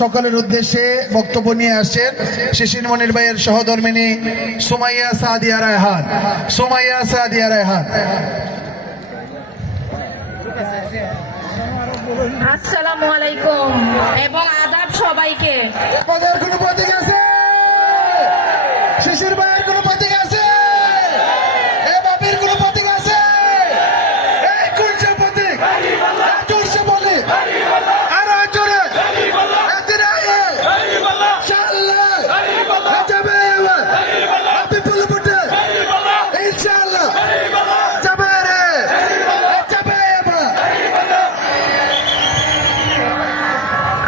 সকলের উদ্দেশ্যে বক্তব্য নিয়ে আসছেন শিশির মনির ভাইয়ের সহধর্মিনী সুমাইয়া সাদিয়া রায়হান। সুমাইয়া সাদিয়া রায়হান। আসসালামু আলাইকুম এবং আদাব সবাইকে। পদের কোনো প্রতীক আছে? শিশির ভাইয়ের কোনো প্রতীক আছে? এ বাপির কোনো প্রতীক আছে? এই কোনটা প্রতীক? জোরসে বলে আর জোরে এদিকে আয়ে ইনশাআল্লাহ যাবে এবার আপনি বলে বটে ইনশাআল্লাহ যাবে রে যাবে এবার।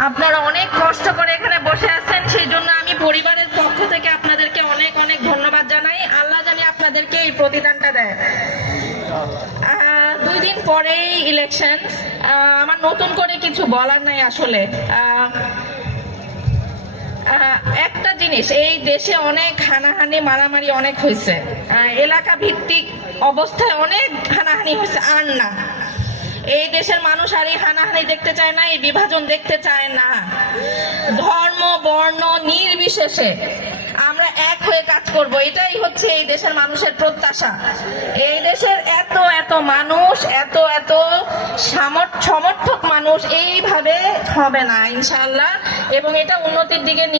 আপনারা অনেক কষ্ট করে এখানে বসে আছেন, সেই জন্য আমি পরিবারের পক্ষ থেকে আপনাদেরকে অনেক অনেক ধন্যবাদ জানাই। আল্লাহ জানি আপনাদেরকে এই প্রতিদানটা দেয়। 2 দিন পরেই ইলেকশন। আমার নতুন করে কিছু বলার নাই আসলে। একটা জিনিস, এই দেশে অনেক হানাহানি মারামারি অনেক হয়েছে, এলাকা ভিত্তিক অবস্থায় অনেক হানাহানি হয়েছে। আর না, এই দেশের মানুষ আর এই হানাহানি দেখতে চায় না, এই বিভাজন দেখতে চায় না। ধর্ম বর্ণ নির্বিশেষে আমরা এক হয়ে কাজ করব, এটাই হচ্ছে এই দেশের মানুষের প্রত্যাশা। এই দেশের এত এত মানুষ, এত এত সমর্থক মানুষ এইভাবে হবে না ইনশাআল্লাহ, এবং এটা উন্নতির দিকে